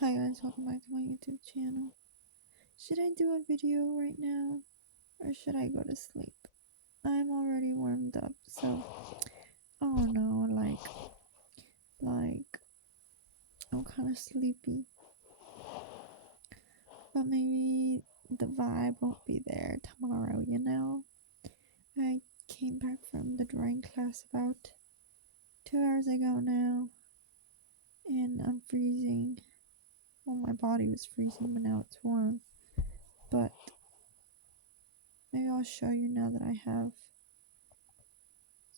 Hi guys, welcome back to my YouTube channel. Should I do a video right now or should I go to sleep? I'm already warmed up, so I don't know, like I'm kind of sleepy, but maybe the vibe won't be there tomorrow, you know? I came back from the drawing class about 2 hours ago now, and I'm freezing. Well, my body was freezing, but now it's warm. But maybe I'll show you now that I have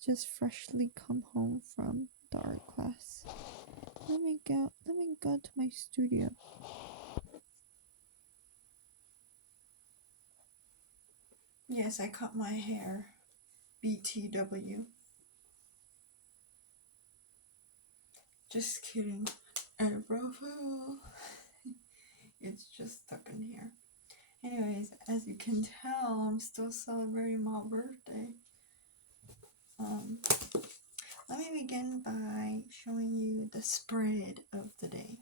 just freshly come home from the art class. Let me go to my studio. Yes, I cut my hair. BTW. Just kidding. Eyebrow fool. It's just stuck in here. Anyways, as you can tell, I'm still celebrating my birthday. Let me begin by showing you the spread of the day.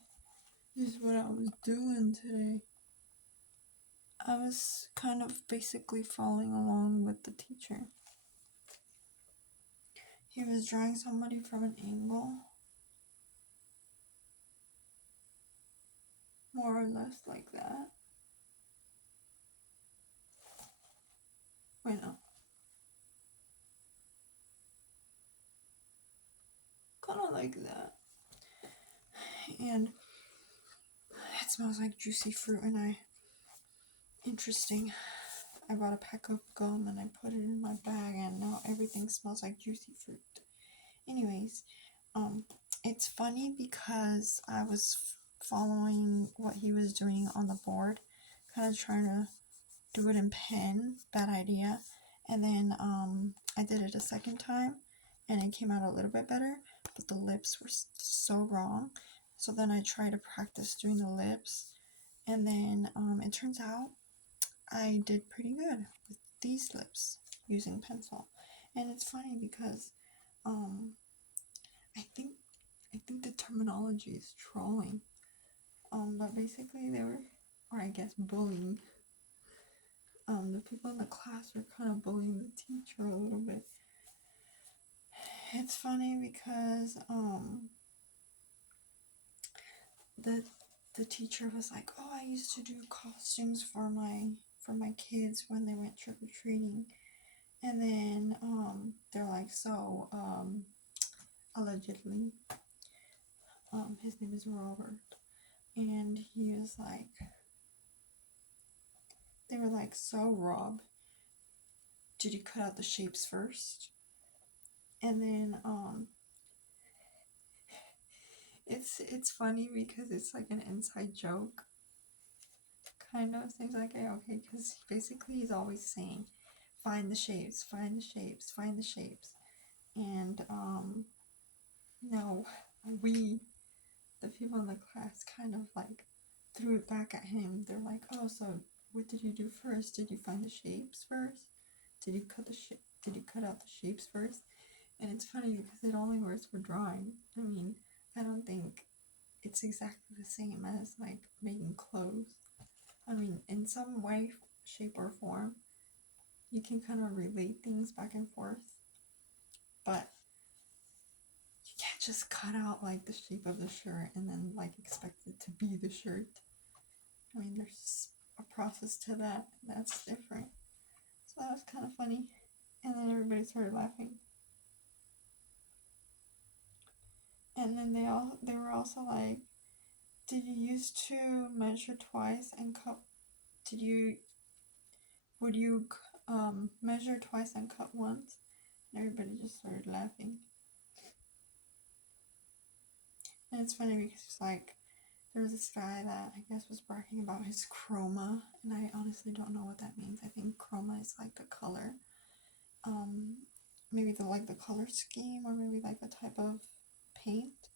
This is what I was doing today. I was kind of basically following along with the teacher. He was drawing somebody from an angle, more or less like that. Wait, no. Kind of like that. And it smells like juicy fruit, and interesting. I bought a pack of gum and I put it in my bag, and now everything smells like juicy fruit. Anyways, it's funny because I was following what he was doing on the board, kind of trying to do it in pen, bad idea. And then I did it a second time and it came out a little bit better, but the lips were so wrong. So then I tried to practice doing the lips, and then it turns out I did pretty good with these lips using pencil. And it's funny because I think the terminology is trolling. But basically they were, or I guess bullying. The people in the class were kind of bullying the teacher a little bit. It's funny because the teacher was like, "Oh, I used to do costumes for my kids when they went trick or treating," and then they're like, "So allegedly, his name is Robert," and he was like, they were like, "So Rob, did you cut out the shapes first?" And then it's funny because it's like an inside joke kind of things, like, okay, because basically he's always saying find the shapes, find the shapes, find the shapes. And no, we, the people in the class, kind of like threw it back at him. They're like, "Oh, so what did you do first? Did you find the shapes first? Did you cut out the shapes first?" And it's funny because it only works for drawing. I mean, I don't think it's exactly the same as like making clothes. I mean, in some way, shape, or form, you can kind of relate things back and forth, but you can't just cut out like the shape of the shirt and then like expect it to be the shirt. I mean, there's a process to that. That's different. So that was kind of funny, and then everybody started laughing. And then they were also like, "Did you used to measure twice and cut? Would you measure twice and cut once?" And everybody just started laughing. And it's funny because it's like, there was this guy that I guess was bragging about his chroma, and I honestly don't know what that means. I think chroma is like the color, maybe the color scheme, or maybe like the type of paint.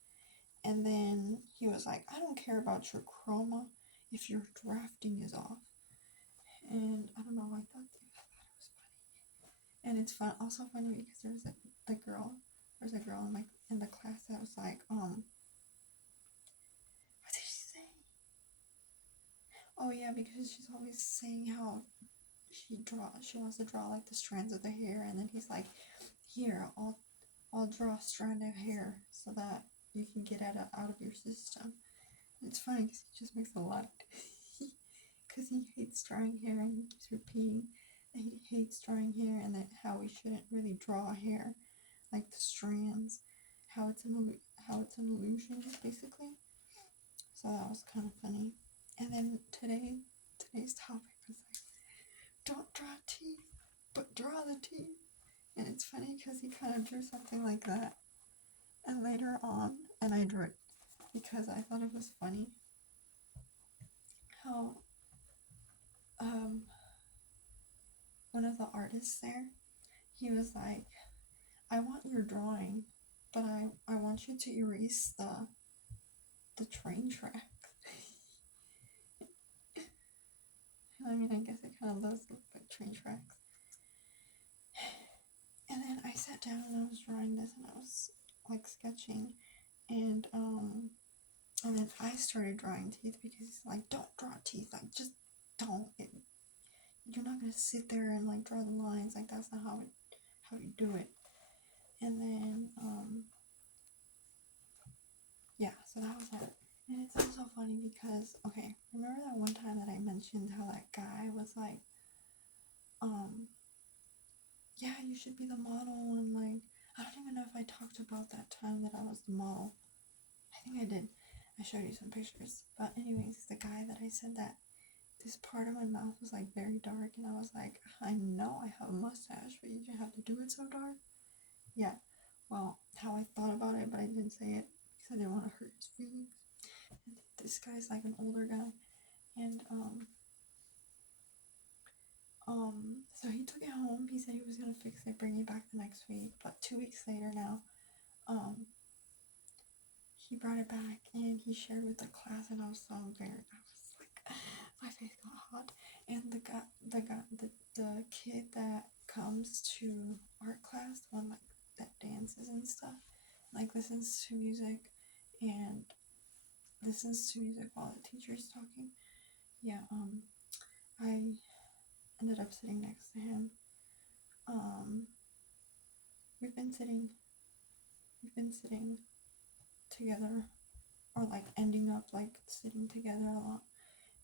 And then he was like, "I don't care about your chroma if your drafting is off." And I don't know, I thought it was funny. And it's also funny because there's a girl in the class that was like, what did she say? Oh yeah, because she's always saying how she wants to draw like the strands of the hair, and then he's like, here, I'll draw a strand of hair so that you can get it out of your system. And it's funny because he just makes a lot. Because he hates drawing hair, and he keeps repeating that he hates drawing hair, and that how we shouldn't really draw hair, like the strands, how it's an illusion basically. So that was kind of funny. And then today's topic was like, don't draw teeth, but draw the teeth. And it's funny because he kind of drew something like that. And later on, and I drew it because I thought it was funny how one of the artists there, he was like, I want your drawing, but I want you to erase the train track. I mean, I guess it kind of does look like train tracks. And then I sat down and I was drawing this, and I was like sketching, and then I started drawing teeth because he's like, don't draw teeth, like just don't. You're not gonna sit there and like draw the lines, like that's not how you do it. And then yeah, so that was that. And it's also funny because, okay, remember that one time that I mentioned how that guy was like, yeah, you should be the model, and like, I don't even know if I talked about that time that I was the model. I think I did. I showed you some pictures. But anyways, the guy that I said that this part of my mouth was like very dark, and I was like, I know I have a mustache, but you have to do it so dark. Yeah, well, how I thought about it, but I didn't say it because I didn't want to hurt his feelings. And this guy's like an older guy, and so he took it home. He said he was gonna fix it, bring it back the next week. But 2 weeks later now, he brought it back and he shared with the class, and I was so embarrassed. I was like, my face got hot. And the kid that comes to art class, the one like that dances and stuff, like listens to music and listens to music while the teacher's talking. Yeah, I ended up sitting next to him. We've been sitting together, or like ending up like sitting together a lot.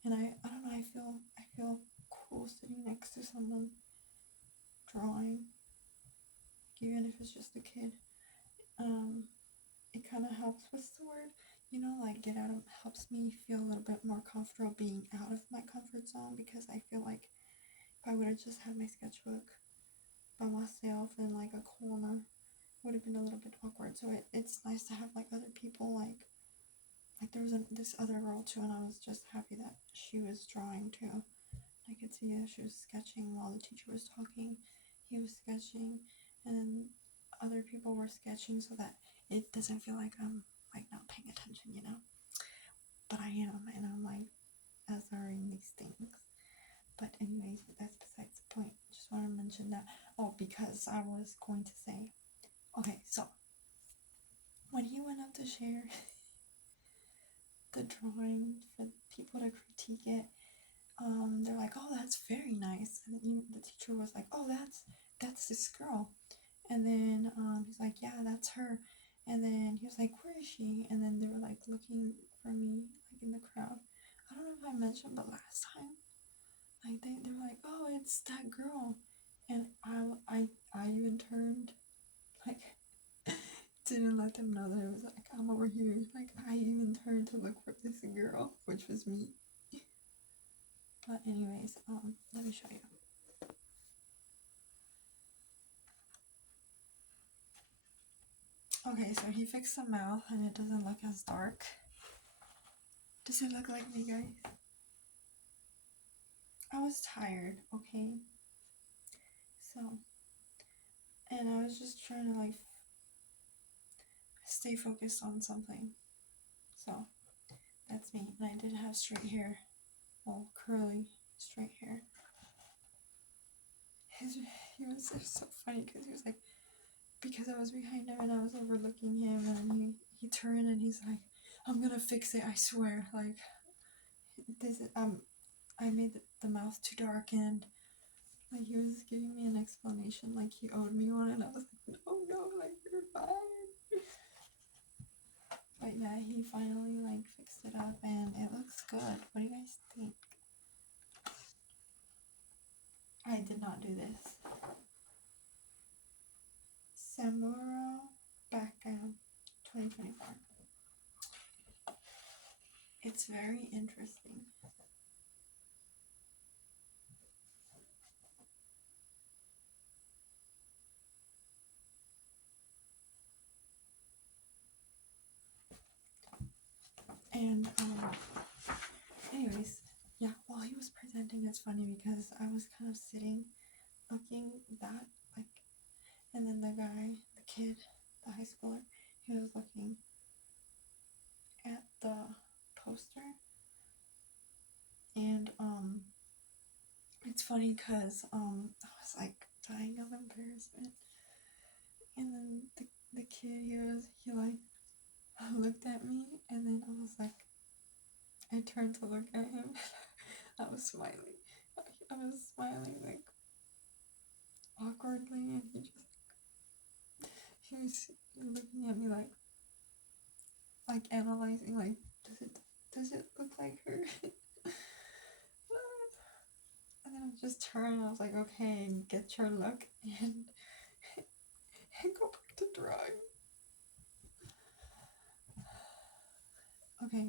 And I don't know, I feel cool sitting next to someone drawing, even if it's just a kid. It kind of helps, what's the word, like helps me feel a little bit more comfortable being out of my comfort zone, because I feel like if I would have just had my sketchbook by myself in like a corner, it would have been a little bit awkward. So it's nice to have like other people, like there was this other girl too, and I was just happy that she was drawing too. I could see that she was sketching while the teacher was talking. He was sketching, and then other people were sketching, so that it doesn't feel like I'm like not paying attention, But I am, and I'm like observing these things. But anyways, that's besides the point. Just want to mention that. Oh, because I was going to say, okay, so when he went up to share the drawing for people to critique it, they're like, oh, that's very nice. And then the teacher was like, oh, that's this girl. And then he's like, yeah, that's her. And then he was like, where is she? And then they were like looking for me, like in the crowd. I don't know if I mentioned, but last time, like they were like, oh, it's that girl. And I even turned, like, didn't let them know that it was like, I'm over here. Like, I even turned to look for this girl, which was me. But anyways, let me show you. Okay, so he fixed the mouth and it doesn't look as dark. Does it look like me, guys? I was tired, okay? So, and I was just trying to like stay focused on something. So, that's me. And I did have straight hair. Well, curly, straight hair. He was so funny because he was like, because I was behind him and I was overlooking him, and he turned and he's like, I'm gonna fix it, I swear. Like, this is, I made the mouth too dark, and like he was giving me an explanation like he owed me one, and I was like, no, like you're fine. But yeah, he finally like fixed it up and it looks good. What do you guys think? I did not do this. Samuro Background 2024. It's very interesting. And anyways, yeah, while he was presenting, it's funny because I was kind of sitting looking that like, and then the guy, the kid, the high schooler, he was looking at the poster, and it's funny because I was like dying of embarrassment, and then the kid, he like looked at me, and then I was like, I turned to look at him. I was smiling. I was smiling like awkwardly, and he was looking at me like analyzing, like does it look like her? And then I just turned. I was like, okay, get your look and go back to drawing. Okay,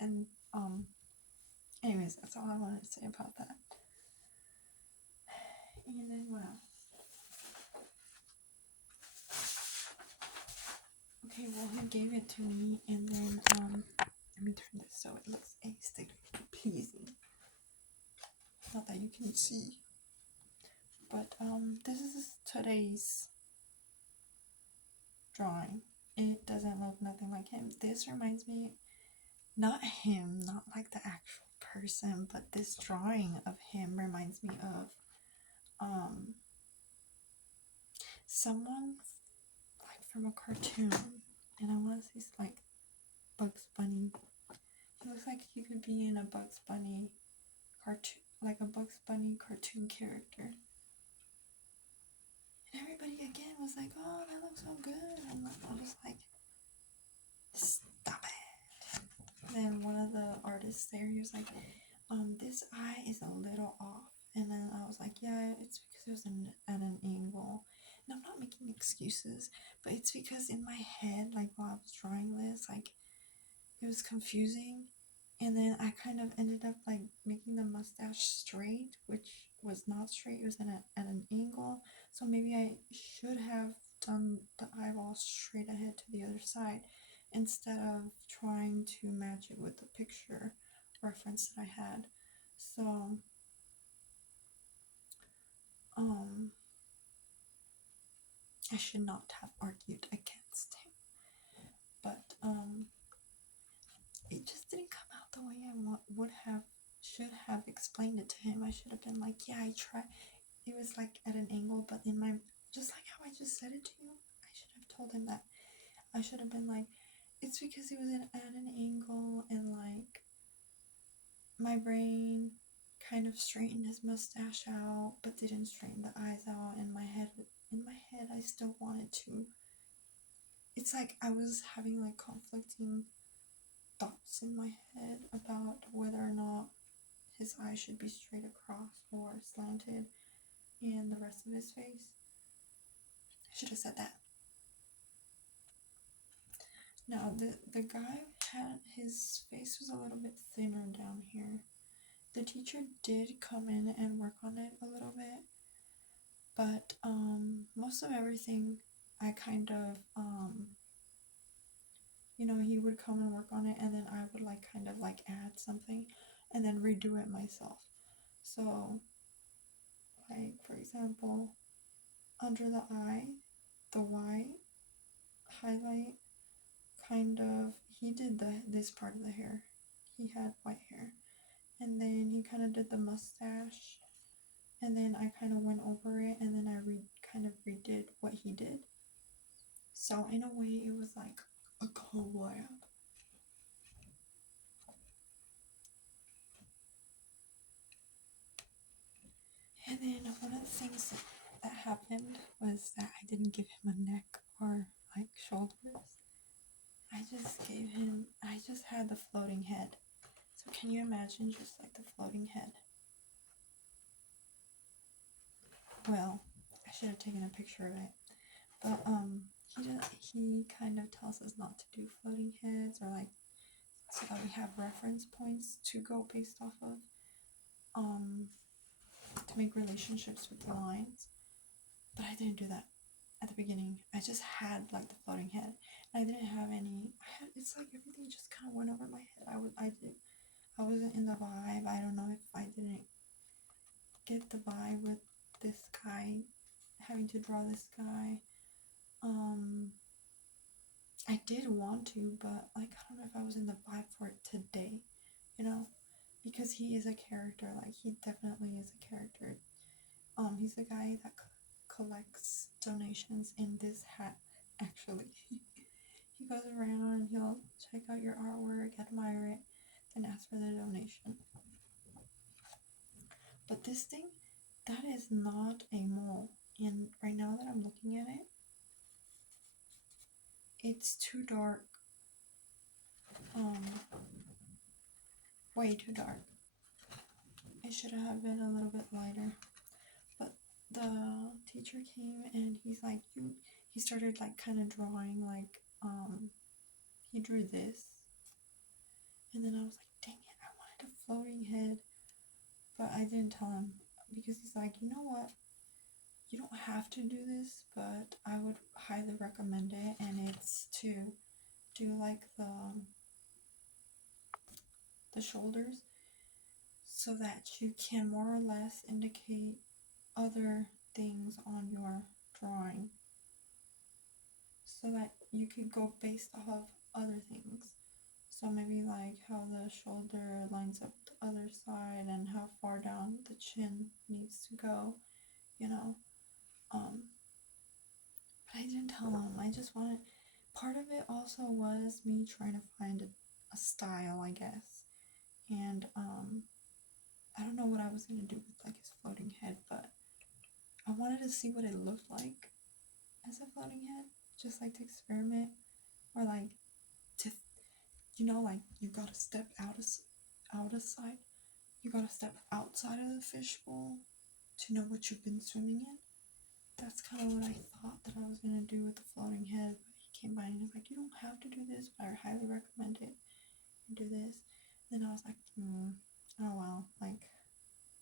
and anyways, that's all I wanted to say about that. And then what else? Okay, well, he gave it to me, and then let me turn this so it looks aesthetically pleasing. Not that you can see, but this is today's drawing. It doesn't look nothing like him. This reminds me, not him, not like the actual person, but this drawing of him reminds me of someone like from a cartoon, and I want to say it's like Bugs Bunny. It looks like he could be in a Bugs Bunny cartoon, like a Bugs Bunny cartoon character. And everybody again was like, oh, that looks so good. And I was like, stop it. And then one of the artists there, he was like, this eye is a little off. And then I was like, yeah, it's because it was at an angle. And I'm not making excuses, but it's because in my head, like while I was drawing this, like it was confusing. And then I kind of ended up like making the mustache straight, which was not straight. It was at an angle. So maybe I should have done the eyeball straight ahead to the other side instead of trying to match it with the picture reference that I had. So I should not have argued against him, but it just didn't come out the way I should have explained it to him. I should have been like, yeah, I tried. It was like at an angle, but in my, just like how I just said it to you, I should have told him that. I should have been like, it's because it was at an angle, and like my brain kind of straightened his mustache out, but didn't straighten the eyes out. In my head, I still wanted to. It's like I was having like conflicting thoughts in my head about whether or not his eyes should be straight across or slanted, and the rest of his face. I should have said that. Now, the guy had, his face was a little bit thinner down here. The teacher did come in and work on it a little bit, but most of everything I kind of, he would come and work on it, and then I would like kind of like add something and then redo it myself. So, like for example, under the eye, the white highlight, kind of, he did this part of the hair. He had white hair, and then he kind of did the mustache, and then I kind of went over it, and then I kind of redid what he did. So in a way, it was like a collab. things that happened was that I didn't give him a neck or like shoulders. I just had the floating head. So can you imagine just like the floating head? Well, I should have taken a picture of it. But he kind of tells us not to do floating heads, or like, so that we have reference points to go based off of, to make relationships with the lines. But I didn't do that at the beginning. I just had like the floating head. And I didn't have any. It's like everything just kind of went over my head. I wasn't in the vibe. I don't know if I didn't get the vibe with this guy, having to draw this guy. I did want to, but like, I don't know if I was in the vibe for it today, you know, because he is a character. Like, he definitely is a character. He's the guy that collects donations in this hat. Actually, he goes around and he'll check out your artwork, admire it, then ask for the donation. But this thing, that is not a mole. And right now that I'm looking at it, it's too dark. Way too dark. It should have been a little bit lighter. But the teacher came and he's like, he started like kind of drawing, like, he drew this. And then I was like, dang it, I wanted a floating head. But I didn't tell him, because he's like, you know what? You don't have to do this, but I would highly recommend it. And it's to do like the shoulders, so that you can more or less indicate other things on your drawing, so that you could go based off of other things. So maybe like how the shoulder lines up with the other side, and how far down the chin needs to go, you know. But I didn't tell him. I just wanted, part of it also was me trying to find a style, I guess. And I don't know what I was gonna do with like his floating head, but I wanted to see what it looked like as a floating head, just like to experiment, or like to, you know, like you gotta step outside. You gotta step outside of the fishbowl to know what you've been swimming in. That's kind of what I thought that I was gonna do with the floating head. But he came by and he was like, "You don't have to do this, but I highly recommend it. And do this." Then I was like, "Oh well." Like,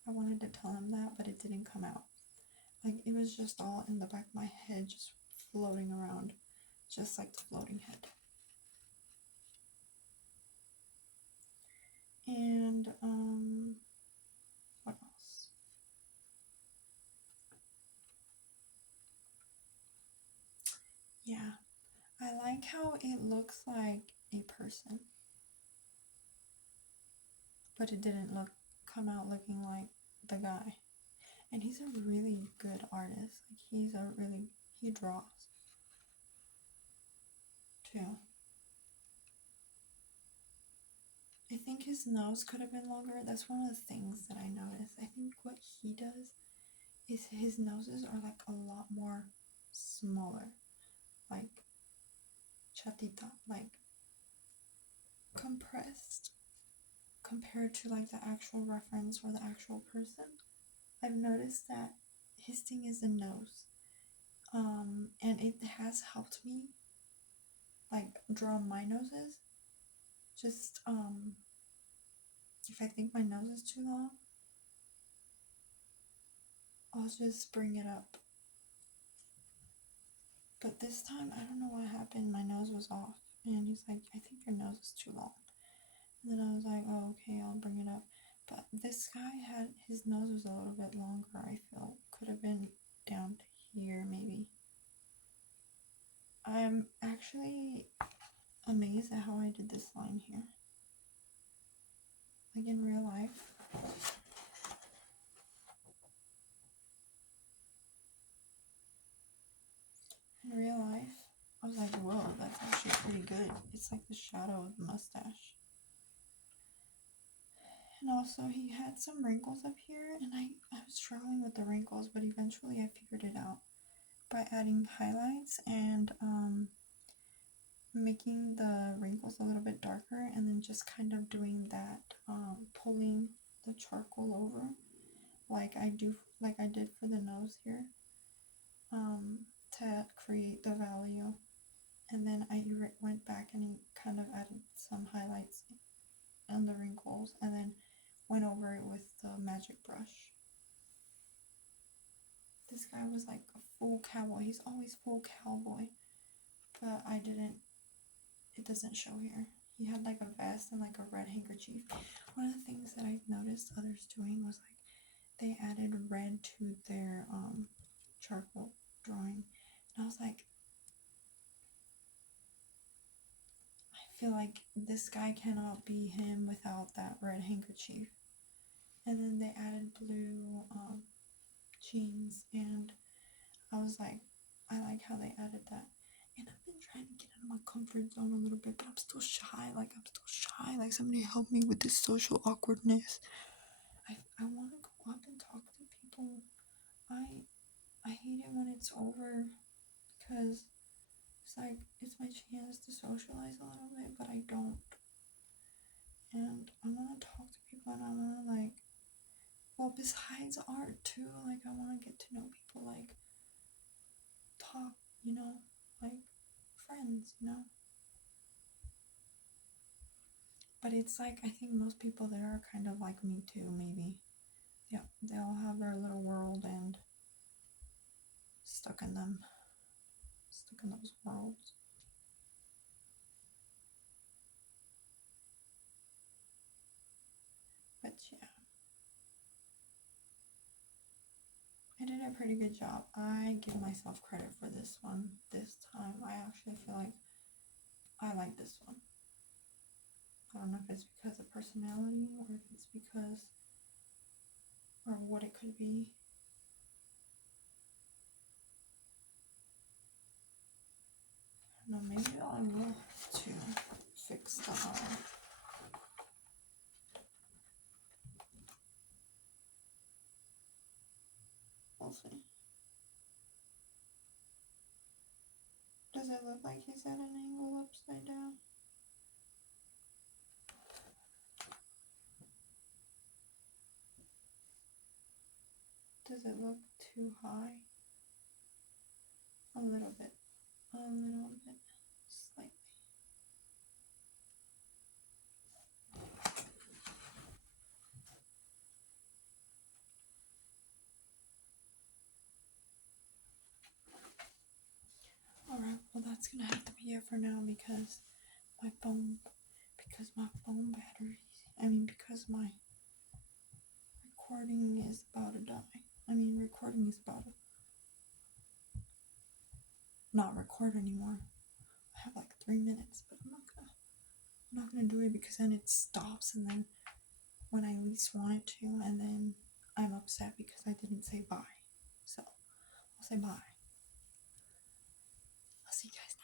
I wanted to tell him that, but it didn't come out. Like, it was just all in the back of my head, just floating around, just like the floating head. And what else? Yeah, I like how it looks like a person, but it didn't come out looking like the guy. And he's a really good artist. Like, he draws too. I think his nose could have been longer. That's one of the things that I noticed. I think what he does is his noses are like a lot more smaller, like chatita, like compressed, compared to like the actual reference or the actual person. I've noticed that his thing is the nose, and it has helped me like draw my noses. Just if I think my nose is too long, I'll just bring it up. But this time, I don't know what happened. My nose was off. And he's like, "I think your nose is too long." And then I was like, "Oh, okay, I'll bring it up." But this guy his nose was a little bit longer, I feel. Could have been down to here, maybe. I'm actually amazed at how I did this line here. Like, in real life. In real life, I was like, whoa, that's actually pretty good. It's like the shadow of the mustache. And also he had some wrinkles up here, and I was struggling with the wrinkles, but eventually I figured it out by adding highlights and making the wrinkles a little bit darker, and then just kind of doing that, pulling the charcoal over like I did for the nose here, to create the value. And then I went back and kind of added some highlights on the wrinkles, and then went over it with the magic brush. This guy was like a full cowboy. He's always full cowboy, but it doesn't show here. He had like a vest and like a red handkerchief. One of the things that I've noticed others doing was like they added red to their charcoal drawing. And I was like, I feel like this guy cannot be him without that red handkerchief. And then they added blue jeans, and I was like, I like how they added that. And I've been trying to get out of my comfort zone a little bit, but I'm still shy. Like somebody help me with this social awkwardness. I want to go up and talk to people. I hate it when it's over, because it's like it's my chance to socialize a little bit, but I don't. And I want to talk to people, and I want to like, well, besides art too, like I want to get to know people, like talk, like friends, But it's like, I think most people there are kind of like me too, maybe. Yeah, they all have their little world and stuck in those worlds. But yeah, I did a pretty good job. I give myself credit for this one this time. I actually feel like I like this one. I don't know if it's because of personality, or if it's because, or what it could be. No, maybe I will have to fix the we'll see. Does it look like he's at an angle upside down? Does it look too high? A little bit. Slightly. Alright, well that's gonna have to be it for now, because my phone battery, because my recording is about to die. Recording is about to not record anymore. I have like 3 minutes, but I'm not gonna do it, because then it stops, and then when I least want it to, and then I'm upset because I didn't say bye. So I'll say bye. I'll see you guys